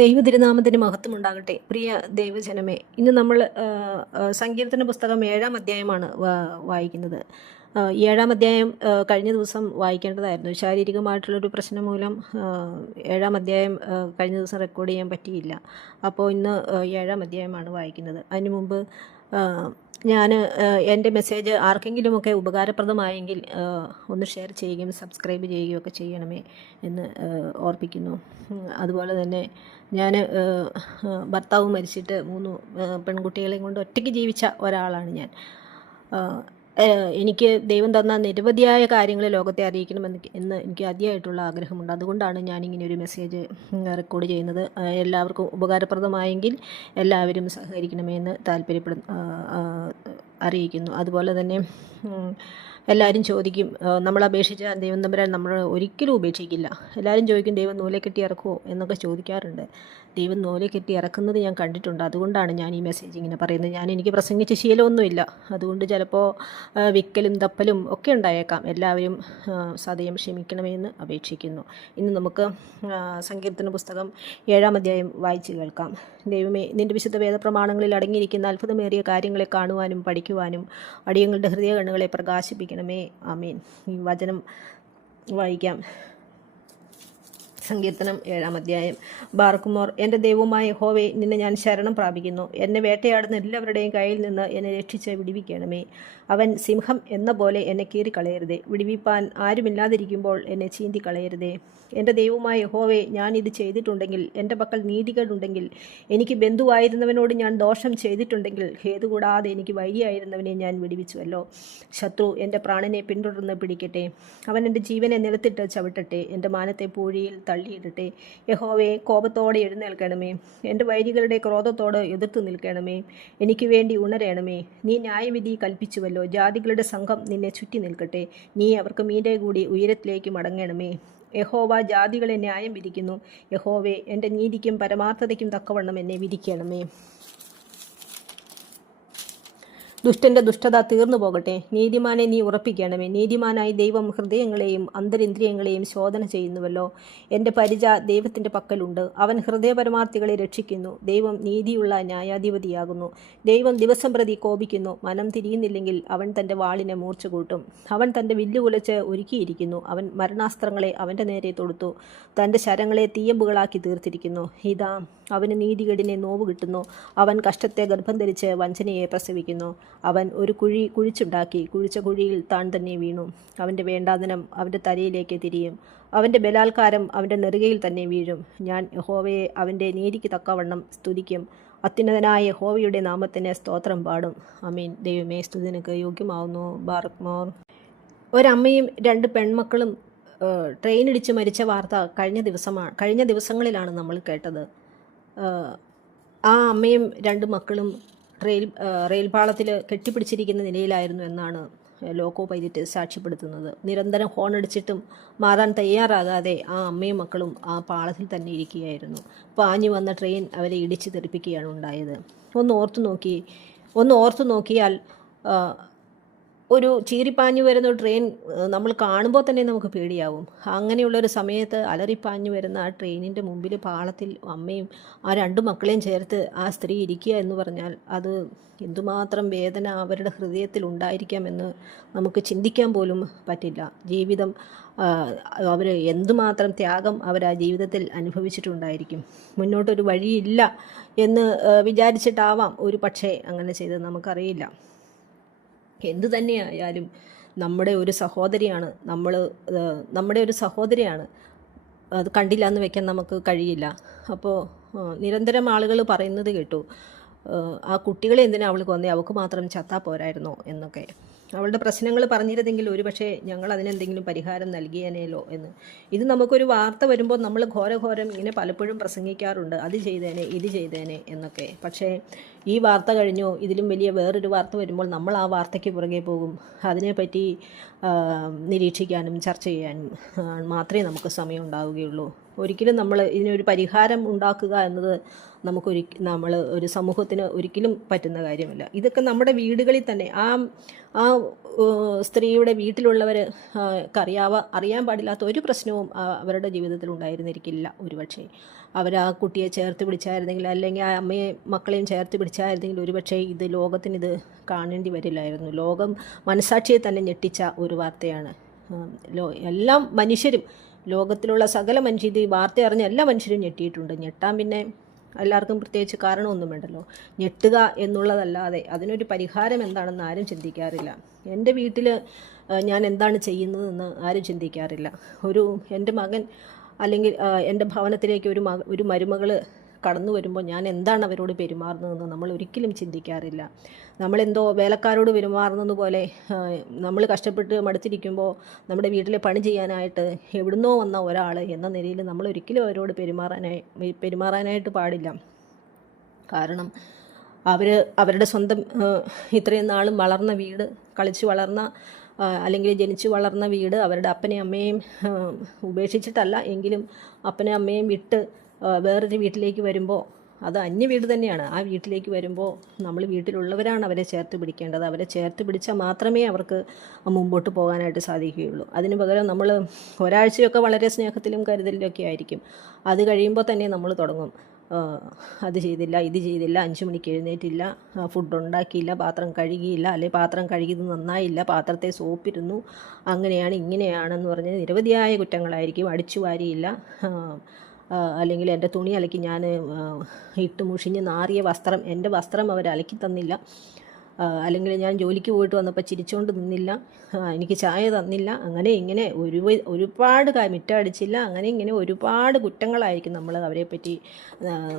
ദൈവതിരുനാമത്തിന് മഹത്വം ഉണ്ടാകട്ടെ പ്രിയ ദൈവജനമേ ഇന്ന് നമ്മൾ സങ്കീർത്തന പുസ്തകം ഏഴാം അധ്യായമാണ് വായിക്കുന്നത്. ഏഴാം അധ്യായം കഴിഞ്ഞ ദിവസം വായിക്കേണ്ടതായിരുന്നു. ശാരീരികമായിട്ടുള്ളൊരു പ്രശ്നം മൂലം ഏഴാം അധ്യായം കഴിഞ്ഞ ദിവസം റെക്കോർഡ് ചെയ്യാൻ പറ്റിയില്ല. അപ്പോൾ ഇന്ന് ഏഴാം അധ്യായമാണ് വായിക്കുന്നത്. അതിനു മുമ്പ് ഞാൻ എന്റെ മെസ്സേജ് ആർക്കെങ്കിലുമൊക്കെ ഉപകാരപ്രദമായെങ്കിൽ ഒന്ന് ഷെയർ ചെയ്യുകയും സബ്സ്ക്രൈബ് ചെയ്യുകയും ഒക്കെ ചെയ്യണമേ എന്ന് ഓർപ്പിക്കുന്നു. അതുപോലെ തന്നെ ഞാൻ ഭർത്താവ് മരിച്ചിട്ട് മൂന്ന് പെൺകുട്ടികളെയും കൊണ്ട് ഒറ്റയ്ക്ക് ജീവിച്ച ഒരാളാണ് ഞാൻ. എനിക്ക് ദൈവം തന്ന നിരവധിയായ കാര്യങ്ങൾ ലോകത്തെ അറിയിക്കണമെന്ന് എന്ന് എനിക്ക് അതിയായിട്ടുള്ള ആഗ്രഹമുണ്ട്. അതുകൊണ്ടാണ് ഞാനിങ്ങനെ ഒരു മെസ്സേജ് റെക്കോർഡ് ചെയ്യുന്നത്. എല്ലാവർക്കും ഉപകാരപ്രദമായെങ്കിൽ എല്ലാവരും സഹകരിക്കണമെന്ന് താല്പര്യപ്പെടുന്നു അറിയിക്കുന്നു. അതുപോലെ തന്നെ എല്ലാവരും ചോദിക്കും നമ്മൾ അപേക്ഷിച്ച ദൈവം തമ്പുരാൻ നമ്മൾ ഒരിക്കലും ഉപേക്ഷിക്കില്ല. എല്ലാവരും ചോദിക്കും ദൈവം നൂലെ കെട്ടി ഇറക്കുമോ എന്നൊക്കെ ചോദിക്കാറുണ്ട്. ദൈവം നൂലെ കെട്ടി ഇറക്കുന്നത് ഞാൻ കണ്ടിട്ടുണ്ട്. അതുകൊണ്ടാണ് ഞാൻ ഈ മെസ്സേജ് ഇങ്ങനെ പറയുന്നത്. ഞാൻ എനിക്ക് പ്രസംഗിച്ച ശീലമൊന്നുമില്ല. അതുകൊണ്ട് ചിലപ്പോൾ വിക്കലും തപ്പലും ഒക്കെ ഉണ്ടായേക്കാം. എല്ലാവരും സദയം ക്ഷമിക്കണമെന്ന് അപേക്ഷിക്കുന്നു. ഇന്ന് നമുക്ക് സങ്കീർത്തന പുസ്തകം ഏഴാം അധ്യായം വായിച്ചു കേൾക്കാം. ദൈവമേ നിന്റെ വിശുദ്ധ വേദപ്രമാണങ്ങളിൽ അടങ്ങിയിരിക്കുന്ന അത്ഭുതമേറിയ കാര്യങ്ങളെ കാണുവാനും പഠിക്കുവാനും അടിയങ്ങളുടെ ഹൃദയ കണ്ണുകളെ പ്രകാശിപ്പിക്കണമേ ആമീൻ. ഈ വചനം വായിക്കാം. സങ്കീർത്തനം ഏഴാം അധ്യായം. ബാർക്കുമോർ എന്റെ ദൈവമായ ഹോവെ നിന്നെ ഞാൻ ശരണം പ്രാപിക്കുന്നു. എന്നെ വേട്ടയാടുന്ന എല്ലാവരുടെയും കയ്യിൽ നിന്ന് എന്നെ രക്ഷിച്ച് വിടിവിക്കണമേ. അവൻ സിംഹം എന്ന പോലെ എന്നെ കീറിക്കളയരുതേ. വിടിവിപ്പാൻ ആരുമില്ലാതിരിക്കുമ്പോൾ എന്നെ ചീന്തി കളയരുതേ എന്റെ ദൈവമായ ഹോവെ ഞാൻ ഇത് ചെയ്തിട്ടുണ്ടെങ്കിൽ എന്റെ പക്കൽ നീതികേടുണ്ടെങ്കിൽ എനിക്ക് ബന്ധുവായിരുന്നവനോട് ഞാൻ ദോഷം ചെയ്തിട്ടുണ്ടെങ്കിൽ ഹേതു കൂടാതെ എനിക്ക് വൈരിയായിരുന്നവനെ ഞാൻ വിടിവിച്ചുവല്ലോ. ശത്രു എന്റെ പ്രാണനെ പിന്തുടർന്ന് പിടിക്കട്ടെ. അവൻ എന്റെ ജീവനെ നിലത്തിട്ട് ചവിട്ടട്ടെ. എന്റെ മാനത്തെ പൂഴിയിൽ തള്ളിയിടട്ടെ. യഹോവയെ കോപത്തോടെ എഴുന്നേൽക്കണമേ. എന്റെ വൈരികളുടെ ക്രോധത്തോട് എതിർത്ത് നിൽക്കണമേ. എനിക്ക് വേണ്ടി ഉണരണമേ. നീ ന്യായവിധി കൽപ്പിച്ചുവല്ലോ. ജാതികളുടെ സംഘം നിന്നെ ചുറ്റി നിൽക്കട്ടെ. നീ അവർക്ക് മീതെ കൂടി ഉയരത്തിലേക്ക് മടങ്ങണമേ. യഹോവ ജാതികളെ ന്യായം വിധിക്കുന്നു. യഹോവെ എന്റെ നീതിക്കും പരമാർത്ഥതയ്ക്കും തക്കവണ്ണം എന്നെ വിധിക്കണമേ. ദുഷ്ടന്റെ ദുഷ്ടത തീർന്നു പോകട്ടെ. നീതിമാനെ നീ ഉറപ്പിക്കണമേ. നീതിമാനായി ദൈവം ഹൃദയങ്ങളെയും അന്തരിന്ദ്രിയങ്ങളെയും ശോധന ചെയ്യുന്നുവല്ലോ. എന്റെ പരിച ദൈവത്തിന്റെ പക്കലുണ്ട്. അവൻ ഹൃദയപരമാർത്ഥികളെ രക്ഷിക്കുന്നു. ദൈവം നീതിയുള്ള ന്യായാധിപതിയാകുന്നു. ദൈവം ദിവസം പ്രതി കോപിക്കുന്നു. മനം തിരിയുന്നില്ലെങ്കിൽ അവൻ തന്റെ വാളിനെ മൂർച്ച കൂട്ടും അവൻ തന്റെ വില്ലു കുലച്ച് ഒരുക്കിയിരിക്കുന്നു. അവൻ മരണാസ്ത്രങ്ങളെ അവന്റെ നേരെ തൊടുത്തു. തന്റെ ശരങ്ങളെ തീയമ്പുകളാക്കി തീർത്തിരിക്കുന്നു. ഇതാ അവന് നീതികേടിനെ നോവ് കിട്ടുന്നു. അവൻ കഷ്ടത്തെ ഗർഭം ധരിച്ച് വഞ്ചനയെ പ്രസവിക്കുന്നു. അവൻ ഒരു കുഴി കുഴിച്ചുണ്ടാക്കി കുഴിച്ച കുഴിയിൽ താൻ തന്നെ വീണു. അവന്റെ വേണ്ടാതനം അവന്റെ തലയിലേക്ക് തിരിയും. അവന്റെ ബലാത്കാരം അവന്റെ നെറുകയിൽ തന്നെ വീഴും. ഞാൻ യഹോവയെ അവന്റെ നീതിക്ക് തക്കവണ്ണം സ്തുതിക്കും. അത്യുന്നതനായ യഹോവയുടെ നാമത്തിന് സ്തോത്രം പാടും. അമീൻ ദൈവമേ സ്തുതിനക്ക് യോഗ്യമാവുന്നു. ബാർക്മോർ ഒരമ്മയും രണ്ട് പെൺമക്കളും ട്രെയിനിടിച്ച് മരിച്ച വാർത്ത കഴിഞ്ഞ ദിവസമാണ് കഴിഞ്ഞ ദിവസങ്ങളിലാണ് നമ്മൾ കേട്ടത്. ആ അമ്മയും രണ്ട് മക്കളും റെയിൽ റെയിൽപാളത്തിൽ റെയിൽ പാളത്തിൽ കെട്ടിപ്പിടിച്ചിരിക്കുന്ന നിലയിലായിരുന്നു എന്നാണ് ലോക്കോ പൈലറ്റ് സാക്ഷ്യപ്പെടുത്തുന്നത്. നിരന്തരം ഹോൺ അടിച്ചിട്ടും മാറാൻ തയ്യാറാകാതെ ആ അമ്മയും മക്കളും ആ പാളത്തിൽ തന്നെ ഇരിക്കുകയായിരുന്നു. പാഞ്ഞു വന്ന ട്രെയിൻ അവരെ ഇടിച്ചു തെറിപ്പിക്കുകയാണ് ഉണ്ടായത്. ഒന്ന് ഓർത്തു നോക്കി ഒന്ന് ഓർത്തു നോക്കിയാൽ ഒരു ചീറിപ്പാഞ്ഞു വരുന്ന ട്രെയിൻ നമ്മൾ കാണുമ്പോൾ തന്നെ നമുക്ക് പേടിയാവും. അങ്ങനെയുള്ളൊരു സമയത്ത് അലറിപ്പാഞ്ഞു വരുന്ന ആ ട്രെയിനിന്റെ മുമ്പിൽ പാളത്തിൽ അമ്മയും ആ രണ്ട് മക്കളെയും ചേർത്ത് ആ സ്ത്രീ ഇരിക്കുക എന്ന് പറഞ്ഞാൽ അത് എന്തുമാത്രം വേദന അവരുടെ ഹൃദയത്തിൽ ഉണ്ടായിരിക്കാമെന്ന് നമുക്ക് ചിന്തിക്കാൻ പോലും പറ്റില്ല. ജീവിതം അവർ എന്തുമാത്രം ത്യാഗം അവർ ആ ജീവിതത്തിൽ അനുഭവിച്ചിട്ടുണ്ടായിരിക്കും. മുന്നോട്ടൊരു വഴിയില്ല എന്ന് വിചാരിച്ചിട്ടാവാം ഒരു പക്ഷേ അങ്ങനെ ചെയ്തത് നമുക്കറിയില്ല. എന്തു തന്നെയായാലും നമ്മുടെ ഒരു സഹോദരിയാണ് നമ്മൾ നമ്മുടെ ഒരു സഹോദരിയാണ്. അത് കണ്ടില്ല എന്ന് വെക്കാൻ നമുക്ക് കഴിയില്ല. അപ്പോൾ നിരന്തരം ആളുകൾ പറയുന്നത് കേട്ടു. ആ കുട്ടികളെ എന്തിനാ അവൾ കൊന്നേ അവൾക്ക് മാത്രം ചത്താ പോരായിരുന്നോ? എന്നൊക്കെ. അവളുടെ പ്രശ്നങ്ങൾ പറഞ്ഞിരുന്നെങ്കിൽ ഒരുപക്ഷെ ഞങ്ങൾ അതിനെന്തെങ്കിലും പരിഹാരം നൽകിയേനേലോ എന്ന്. ഇത് നമുക്കൊരു വാർത്ത വരുമ്പോൾ നമ്മൾ ഘോരഘോരം ഇങ്ങനെ പലപ്പോഴും പ്രസംഗിക്കാറുണ്ട്. അത് ചെയ്തേനെ ഇത് ചെയ്തേനെ എന്നൊക്കെ. പക്ഷേ ഈ വാർത്ത കഴിഞ്ഞോ. ഇതിലും വലിയ വേറൊരു വാർത്ത വരുമ്പോൾ നമ്മൾ ആ വാർത്തയ്ക്ക് പുറകെ പോകും. അതിനെപ്പറ്റി നിരീക്ഷിക്കാനും ചർച്ച ചെയ്യാനും മാത്രമേ നമുക്ക് സമയം ഉണ്ടാവുകയുള്ളൂ. ഒരിക്കലും നമ്മൾ ഇതിനൊരു പരിഹാരം ഉണ്ടാക്കുക എന്നത് നമുക്കൊരി നമ്മൾ ഒരു സമൂഹത്തിന് ഒരിക്കലും പറ്റുന്ന കാര്യമല്ല. ഇതൊക്കെ നമ്മുടെ വീടുകളിൽ തന്നെ ആ ആ സ്ത്രീയുടെ വീട്ടിലുള്ളവർ അറിയാവ അറിയാൻ പാടില്ലാത്ത ഒരു പ്രശ്നവും അവരുടെ ജീവിതത്തിൽ ഉണ്ടായിരുന്നിരിക്കില്ല ഒരുപക്ഷെ. അവർ ആ കുട്ടിയെ ചേർത്ത് പിടിച്ചായിരുന്നെങ്കിൽ അല്ലെങ്കിൽ ആ അമ്മയെ മക്കളെയും ചേർത്ത് പിടിച്ചായിരുന്നെങ്കിൽ ഒരുപക്ഷെ ഇത് ലോകത്തിന് ഇത് കാണേണ്ടി വരില്ലായിരുന്നു. ലോകം മനസാക്ഷിയെ തന്നെ ഞെട്ടിച്ച ഒരു വാർത്തയാണ്. ലോ എല്ലാം മനുഷ്യരും ലോകത്തിലുള്ള സകല മനുഷ്യ ഈ വാർത്ത അറിഞ്ഞ എല്ലാ മനുഷ്യരും ഞെട്ടിയിട്ടുണ്ട്. ഞെട്ടാൻ പിന്നെ എല്ലാവർക്കും പ്രത്യേകിച്ച് കാരണമൊന്നും വേണ്ടല്ലോ. ഞെട്ടുക എന്നുള്ളതല്ലാതെ അതിനൊരു പരിഹാരം എന്താണെന്ന് ആരും ചിന്തിക്കാറില്ല. എന്റെ വീട്ടിൽ ഞാൻ എന്താണ് ചെയ്യുന്നതെന്ന് ആരും ചിന്തിക്കാറില്ല. ഒരു എന്റെ മകൻ അല്ലെങ്കിൽ എന്റെ ഭവനത്തിലേക്ക് ഒരു മക ഒരു മരുമകൾ കടന്നു വരുമ്പോൾ ഞാൻ എന്താണ് അവരോട് പെരുമാറുന്നതെന്ന് നമ്മൾ ഒരിക്കലും ചിന്തിക്കാറില്ല. നമ്മളെന്തോ വേലക്കാരോട് പെരുമാറുന്നത് പോലെ നമ്മൾ കഷ്ടപ്പെട്ട് മടുത്തിരിക്കുമ്പോൾ നമ്മുടെ വീട്ടിലെ പണി ചെയ്യാനായിട്ട് എവിടുന്നോ വന്ന ഒരാൾ എന്ന നിലയിൽ നമ്മൾ ഒരിക്കലും അവരോട് പെരുമാറാനായി പെരുമാറാനായിട്ട് പാടില്ല. കാരണം അവർ അവരുടെ സ്വന്തം ഇത്രയും നാളും വളർന്ന വീട് കളിച്ച് വളർന്ന അല്ലെങ്കിൽ ജനിച്ചു വളർന്ന വീട് അവരുടെ അപ്പനെയും അമ്മയും ഉപേക്ഷിച്ചിട്ടല്ല. എങ്കിലും അപ്പനെയും അമ്മയും വിട്ട് വേറൊരു വീട്ടിലേക്ക് വരുമ്പോൾ അത് അന്യ വീട് തന്നെയാണ്. ആ വീട്ടിലേക്ക് വരുമ്പോൾ നമ്മൾ വീട്ടിലുള്ളവരാണ് അവരെ ചേർത്ത് പിടിക്കേണ്ടത്. അവരെ ചേർത്ത് പിടിച്ചാൽ മാത്രമേ അവർക്ക് മുമ്പോട്ട് പോകാനായിട്ട് സാധിക്കുകയുള്ളൂ. അതിന് പകരം നമ്മൾ ഒരാഴ്ചയൊക്കെ വളരെ സ്നേഹത്തിലും കരുതലിലും ഒക്കെ ആയിരിക്കും. അത് കഴിയുമ്പോൾ തന്നെ നമ്മൾ തുടങ്ങും. അത് ചെയ്തില്ല ഇത് ചെയ്തില്ല അഞ്ച് മണിക്ക് എഴുന്നേറ്റില്ല ഫുഡ് ഉണ്ടാക്കിയില്ല പാത്രം കഴുകിയില്ല അല്ലെ പാത്രം കഴുകിയത് നന്നായില്ല പാത്രത്തെ സോപ്പിരുന്നു അങ്ങനെയാണ് ഇങ്ങനെയാണെന്ന് പറഞ്ഞ് നിരവധിയായ കുറ്റങ്ങളായിരിക്കും. അടിച്ചു വാരിയില്ല അല്ലെങ്കിൽ എന്റെ തുണി അലക്കി ഞാൻ ഇട്ട് മുഷിഞ്ഞ് നാറിയ വസ്ത്രം എന്റെ വസ്ത്രം അവർ അലക്കി തന്നില്ല. അല്ലെങ്കിൽ ഞാൻ ജോലിക്ക് പോയിട്ട് വന്നപ്പോൾ ചിരിച്ചുകൊണ്ട് നിന്നില്ല. എനിക്ക് ചായ തന്നില്ല. അങ്ങനെ ഇങ്ങനെ ഒരു ഒരുപാട് മിറ്റടിച്ചില്ല. അങ്ങനെ ഇങ്ങനെ ഒരുപാട് കുറ്റങ്ങളായിരിക്കും നമ്മൾ അവരെ പറ്റി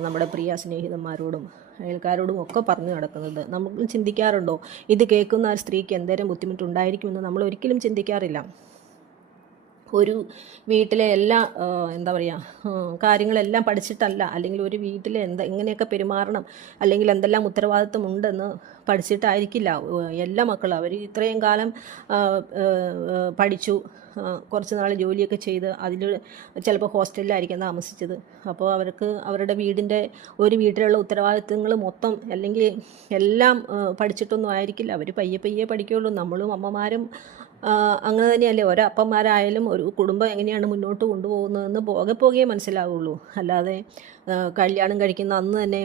നമ്മുടെ പ്രിയ സ്നേഹിതന്മാരോടും അയൽക്കാരോടും ഒക്കെ പറഞ്ഞു നടക്കുന്നത്. നമ്മൾ ചിന്തിക്കാറുണ്ടോ? ഇത് കേൾക്കുന്ന ആ സ്ത്രീക്ക് എന്തേരം ബുദ്ധിമുട്ടുണ്ടായിരിക്കുമെന്ന് നമ്മൾ ഒരിക്കലും ചിന്തിക്കാറില്ല. ഒരു വീട്ടിലെ എല്ലാ എന്താ പറയുക കാര്യങ്ങളെല്ലാം പഠിച്ചിട്ടല്ല അല്ലെങ്കിൽ ഒരു വീട്ടിൽ എന്താ എങ്ങനെയൊക്കെ പെരുമാറണം അല്ലെങ്കിൽ എന്തെല്ലാം ഉത്തരവാദിത്വം ഉണ്ടെന്ന് പഠിച്ചിട്ടായിരിക്കില്ല എല്ലാ മക്കളും. അവർ ഇത്രയും കാലം പഠിച്ചു കുറച്ച് നാൾ ജോലിയൊക്കെ ചെയ്ത് അതിൽ ചിലപ്പോൾ ഹോസ്റ്റലിലായിരിക്കും താമസിച്ചത്. അപ്പോൾ അവർക്ക് അവരുടെ വീടിന്റെ ഒരു വീട്ടിലുള്ള ഉത്തരവാദിത്തങ്ങൾ മൊത്തം അല്ലെങ്കിൽ എല്ലാം പഠിച്ചിട്ടൊന്നും ആയിരിക്കില്ല. അവർ പയ്യെ പയ്യെ പഠിക്കുകയുള്ളൂ. നമ്മളും അമ്മമാരും അങ്ങനെ തന്നെയല്ലേ? ഓരോ അപ്പന്മാരായാലും ഒരു കുടുംബം എങ്ങനെയാണ് മുന്നോട്ട് കൊണ്ടുപോകുന്നതെന്ന് പോകെ പോകെ മനസ്സിലാവുള്ളൂ. അല്ലാതെ കല്യാണം കഴിക്കുന്ന അന്ന് തന്നെ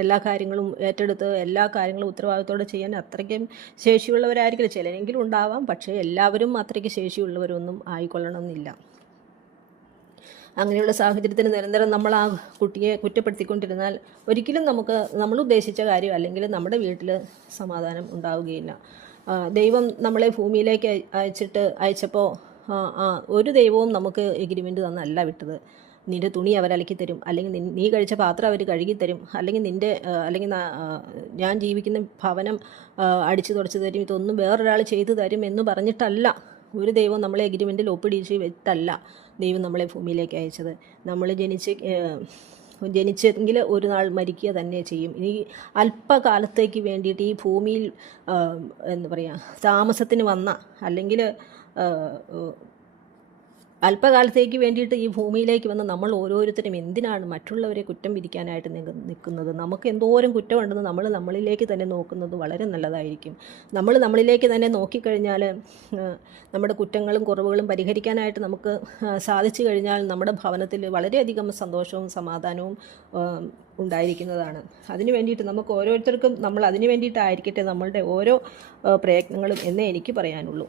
എല്ലാ കാര്യങ്ങളും ഏറ്റെടുത്ത് എല്ലാ കാര്യങ്ങളും ഉത്തരവാദിത്തോടെ ചെയ്യാൻ അത്രയ്ക്കും ശേഷിയുള്ളവരായിരിക്കില്ല. ചിലരെങ്കിലും ഉണ്ടാവാം പക്ഷേ എല്ലാവരും അത്രയ്ക്ക് ശേഷിയുള്ളവരൊന്നും ആയിക്കൊള്ളണമെന്നില്ല. അങ്ങനെയുള്ള സാഹചര്യത്തിൽ നിരന്തരം നമ്മൾ ആ കുട്ടിയെ കുറ്റപ്പെടുത്തിക്കൊണ്ടിരുന്നാൽ ഒരിക്കലും നമുക്ക് നമ്മൾ ഉദ്ദേശിച്ച കാര്യം അല്ലെങ്കിൽ നമ്മുടെ വീട്ടിൽ സമാധാനം ഉണ്ടാവുകയില്ല. ദൈവം നമ്മളെ ഭൂമിയിലേക്ക് അയച്ചിട്ട് അയച്ചപ്പോൾ ഒരു ദൈവവും നമുക്ക് എഗ്രിമെന്റ് തന്നല്ല വിട്ടത്. നിന്റെ തുണി അവരലക്കി തരും. അല്ലെങ്കിൽ നീ കഴിച്ച പാത്രം അവർ കഴുകി തരും. അല്ലെങ്കിൽ നിന്റെ അല്ലെങ്കിൽ ഞാൻ ജീവിക്കുന്ന ഭവനം അടിച്ചു തുടച്ചു തരും. ഇതൊന്നും വേറൊരാൾ ചെയ്തു തരും എന്ന് പറഞ്ഞിട്ടല്ല ഒരു ദൈവം നമ്മളെ എഗ്രിമെന്റിൽ ഒപ്പിടിച്ച് വെച്ചല്ല ദൈവം നമ്മളെ ഭൂമിയിലേക്ക് അയച്ചത്. നമ്മൾ ജനിച്ച് ജനിച്ചെങ്കിൽ ഒരു നാൾ മരിക്കുക തന്നെ ചെയ്യും. ഇനി അല്പകാലത്തേക്ക് വേണ്ടിയിട്ട് ഈ ഭൂമിയിൽ എന്താ പറയുക താമസത്തിന് വന്ന അല്ലെങ്കിൽ അല്പകാലത്തേക്ക് വേണ്ടിയിട്ട് ഈ ഭൂമിയിലേക്ക് വന്ന് നമ്മൾ ഓരോരുത്തരും എന്തിനാണ് മറ്റുള്ളവരെ കുറ്റം വിധിക്കാനായിട്ട് നിൽക്ക- നിൽക്കുന്നത് നമുക്ക് എന്തോരം കുറ്റമുണ്ടെന്ന് നമ്മൾ നമ്മളിലേക്ക് തന്നെ നോക്കുന്നത് വളരെ നല്ലതായിരിക്കും. നമ്മൾ നമ്മളിലേക്ക് തന്നെ നോക്കിക്കഴിഞ്ഞാൽ നമ്മുടെ കുറ്റങ്ങളും കുറവുകളും പരിഹരിക്കാനായിട്ട് നമുക്ക് സാധിച്ചു കഴിഞ്ഞാൽ നമ്മുടെ ഭവനത്തിൽ വളരെയധികം സന്തോഷവും സമാധാനവും ഉണ്ടായിരിക്കുന്നതാണ്. അതിനു വേണ്ടിയിട്ട് നമുക്ക് ഓരോരുത്തർക്കും നമ്മൾ അതിനു വേണ്ടിയിട്ടായിരിക്കട്ടെ നമ്മളുടെ ഓരോ പ്രയത്നങ്ങളും എന്നേ എനിക്ക് പറയാനുള്ളൂ.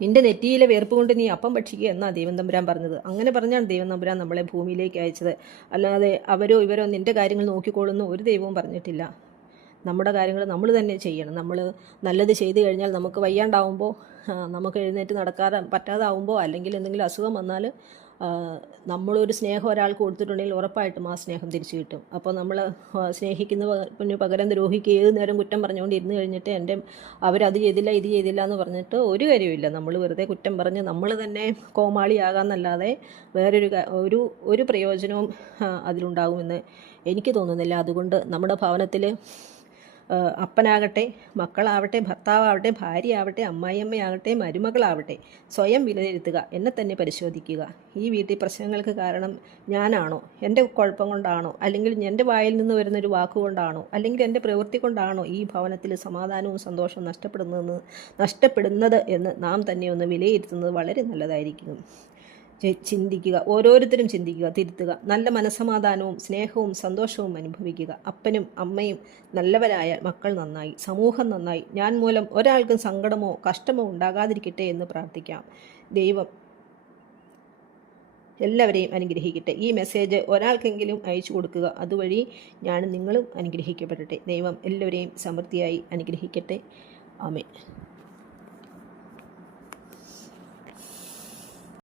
നിന്റെ നെറ്റിയിലെ വേർപ്പ് കൊണ്ട് നീ അപ്പം ഭക്ഷിക്കുക എന്നാണ് ദൈവം തമ്പുരാൻ പറഞ്ഞത്. അങ്ങനെ പറഞ്ഞാണ് ദൈവം തമ്പുരാൻ നമ്മളെ ഭൂമിയിലേക്ക് അയച്ചത്. അല്ലാതെ അവരോ ഇവരോ നിന്റെ കാര്യങ്ങൾ നോക്കിക്കോളുന്നു ഒരു ദൈവവും പറഞ്ഞിട്ടില്ല. നമ്മുടെ കാര്യങ്ങൾ നമ്മൾ തന്നെ ചെയ്യണം. നമ്മൾ നല്ലത് ചെയ്തു കഴിഞ്ഞാൽ നമുക്ക് വയ്യാണ്ടാവുമ്പോൾ നമുക്ക് എഴുന്നേറ്റ് നടക്കാതെ പറ്റാതാവുമ്പോൾ അല്ലെങ്കിൽ എന്തെങ്കിലും അസുഖം വന്നാൽ നമ്മളൊരു സ്നേഹം ഒരാൾക്ക് കൊടുത്തിട്ടുണ്ടെങ്കിൽ ഉറപ്പായിട്ടും ആ സ്നേഹം തിരിച്ചു കിട്ടും. അപ്പോൾ നമ്മൾ സ്നേഹിക്കുന്ന പകരം ദ്രോഹിക്ക് ഏത് നേരം കുറ്റം പറഞ്ഞുകൊണ്ട് ഇരുന്ന് കഴിഞ്ഞിട്ട് എന്റെ അവരത് ചെയ്തില്ല ഇത് ചെയ്തില്ല എന്ന് പറഞ്ഞിട്ട് ഒരു കാര്യമില്ല നമ്മൾ വെറുതെ കുറ്റം പറഞ്ഞ് നമ്മൾ തന്നെ കോമാളിയാകാന്നല്ലാതെ വേറൊരു ഒരു ഒരു പ്രയോജനവും അതിലുണ്ടാകുമെന്ന് എനിക്ക് തോന്നുന്നില്ല. അതുകൊണ്ട് നമ്മുടെ ഭവനത്തിൽ അപ്പനാകട്ടെ മക്കളാവട്ടെ ഭർത്താവട്ടെ ഭാര്യയാവട്ടെ അമ്മായിയമ്മയാകട്ടെ മരുമകളാവട്ടെ സ്വയം വിലയിരുത്തുക എന്നെ തന്നെ പരിശോധിക്കുക. ഈ വീട്ടിൽ പ്രശ്നങ്ങൾക്ക് കാരണം ഞാനാണോ? എന്റെ കുഴപ്പം കൊണ്ടാണോ? അല്ലെങ്കിൽ എന്റെ വായിൽ നിന്ന് വരുന്നൊരു വാക്കുകൊണ്ടാണോ അല്ലെങ്കിൽ എന്റെ പ്രവൃത്തി കൊണ്ടാണോ ഈ ഭവനത്തിൽ സമാധാനവും സന്തോഷവും നഷ്ടപ്പെടുന്നതെന്ന് നഷ്ടപ്പെടുന്നത് എന്ന് നാം തന്നെ ഒന്ന് വിലയിരുത്തുന്നത് വളരെ നല്ലതായിരിക്കും. ചിന്തിക്കുക. ഓരോരുത്തരും ചിന്തിക്കുക തിരുത്തുക. നല്ല മനസമാധാനവും സ്നേഹവും സന്തോഷവും അനുഭവിക്കുക. അപ്പനും അമ്മയും നല്ലവരായ മക്കൾ നന്നായി. സമൂഹം നന്നായി. ഞാൻ മൂലം ഒരാൾക്കും സങ്കടമോ കഷ്ടമോ ഉണ്ടാകാതിരിക്കട്ടെ എന്ന് പ്രാർത്ഥിക്കാം. ദൈവം എല്ലാവരെയും അനുഗ്രഹിക്കട്ടെ. ഈ മെസ്സേജ് ഒരാൾക്കെങ്കിലും അയച്ചു കൊടുക്കുക. അതുവഴി ഞാൻ നിങ്ങളും അനുഗ്രഹിക്കപ്പെടട്ടെ. ദൈവം എല്ലാവരെയും സമൃദ്ധിയായി അനുഗ്രഹിക്കട്ടെ. ആമേ